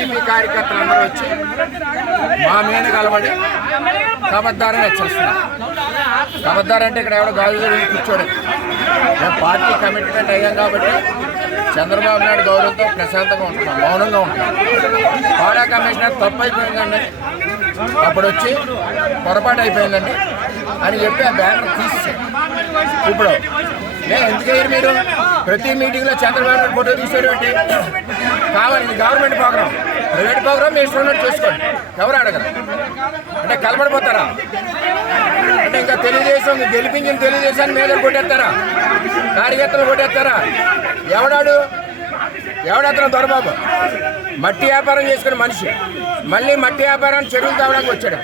YCP కార్యకర్తలందరూ వచ్చి మా మీద కలబడి కబద్దారని హెచ్చరిస్తున్నారు. కబద్దారంటే ఇక్కడ ఎవడో గాజు కూర్చోడు. మేము పార్టీ కమిట్మెంట్ అయ్యాం కాబట్టి చంద్రబాబు నాయుడు గౌరవంతో ప్రశాంతంగా ఉంటున్నాం, మౌనంగా ఉంటున్నాం. పాడా కమిషనర్ తప్పు అయిపోయిందండి, అప్పుడు వచ్చి పొరపాటు అయిపోయిందండి అని చెప్పి ఆ బ్యానర్ తీసేసారు. ఇప్పుడు ఎందుకయ్యారు మీరు ప్రతి మీటింగ్లో చంద్రబాబు నాయుడు ఫోటో తీసేటువంటి కావాలి. ఇది గవర్నమెంట్ ప్రోగ్రామ్, ప్రైవేట్ ప్రోగ్రామ్ మీ ఇష్టం ఉన్నట్టు చేసుకోండి, ఎవరు అడగరు. అంటే కలబడిపోతారా? అంటే ఇంకా తెలుగుదేశం గెలిపించిన తెలుగుదేశాన్ని మీద కొట్టేస్తారా? కార్యకర్తలు కొట్టేస్తారా? ఎవడతను దొరబాబు మట్టి వ్యాపారం చేసుకునే మనిషి మళ్ళీ మట్టి వ్యాపారాన్ని చెరువులు తాగడానికి వచ్చాడు.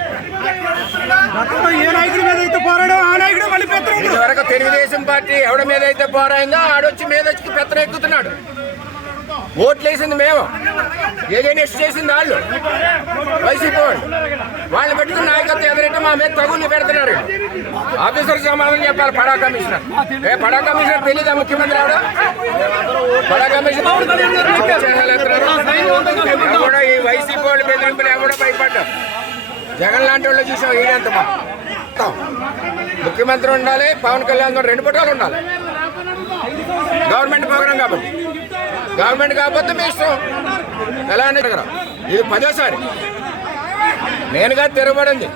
ఇదివరకు తెలుగుదేశం పార్టీ ఎవడ మీద అయితే పోరాయిందో ఆడొచ్చి మీద వచ్చి పెత్తన ఎక్కుతున్నాడు. ఓట్లు వేసింది మేము, ఏజెంట్ చేసింది వాళ్ళు, వైసీపీ వాళ్ళు పెట్టుకున్న నాయకత్వం ఎదురైతే మా మీద తగులు పెడుతున్నారు. ఆఫీసర్ సమాధానం చెప్పాలి. పడా కమిషనర్ పడా కమిషనర్ తెలీదా ముఖ్యమంత్రి ఆవిడ? పడా కమిషనర్ కూడా ఈ వైసీపీ వాళ్ళు బెదిరింపులు ఎవడో భయపడ్డారు. జగన్ లాంటి వాళ్ళు చూసాం. ఈడంత ముఖ్యమంత్రి ఉండాలి, పవన్ కళ్యాణ్ రెండు ఫోటోలు ఉండాలి. గవర్నమెంట్ ప్రోగ్రాం కాబట్టి, గవర్నమెంట్ కాకపోతే మీ ఇష్టం. ఎలా దగ్గర ఇది 10వ నేనుగా తిరగబడింది.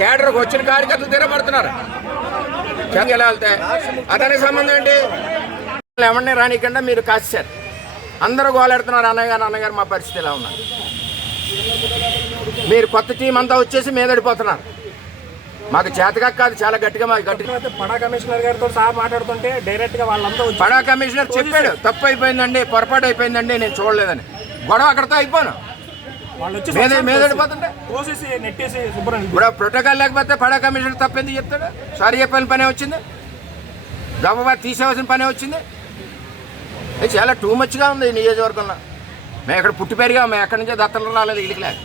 కేడర్కి వచ్చిన కార్యకర్తలు తిరగబడుతున్నారు. ఎలా వెళ్తాయి? అతనికి సంబంధం ఏంటి? ఎవరిని రానికుండా మీరు కాసేశారు. అందరూ గోలెడుతున్నారు. అన్నగారు మా పరిస్థితి ఎలా ఉన్నారు? మీరు కొత్త టీం అంతా వచ్చేసి మీదడిపోతున్నారు. మాకు చేతగా కాదు, చాలా గట్టిగా పడా కమిషనర్ గారితో సహా మాట్లాడుతుంటే డైరెక్ట్ గా వాళ్ళంతా పడా కమిషనర్ చెప్పాడు, తప్పు అయిపోయిందండి, పొరపాటు అయిపోయిందండి, నేను చూడలేదని. గొడవ అక్కడితో అయిపోను. మీదడిపోతుంటే ఇప్పుడు ప్రోటోకాల్ లేకపోతే పడా కమిషనర్ తప్పు ఎందుకు చెప్తాడు? సారీ చెప్పాలని పనే వచ్చింది, గబగబా తీసేవలసిన పనే వచ్చింది. చాలా టూ మచ్గా ఉంది ఈ నియోజకవర్గంలో. మేము ఇక్కడ పుట్టి పెరిగా, మేము ఎక్కడి నుంచో దత్తలు రాలేదు ఇళ్ళకి లేక.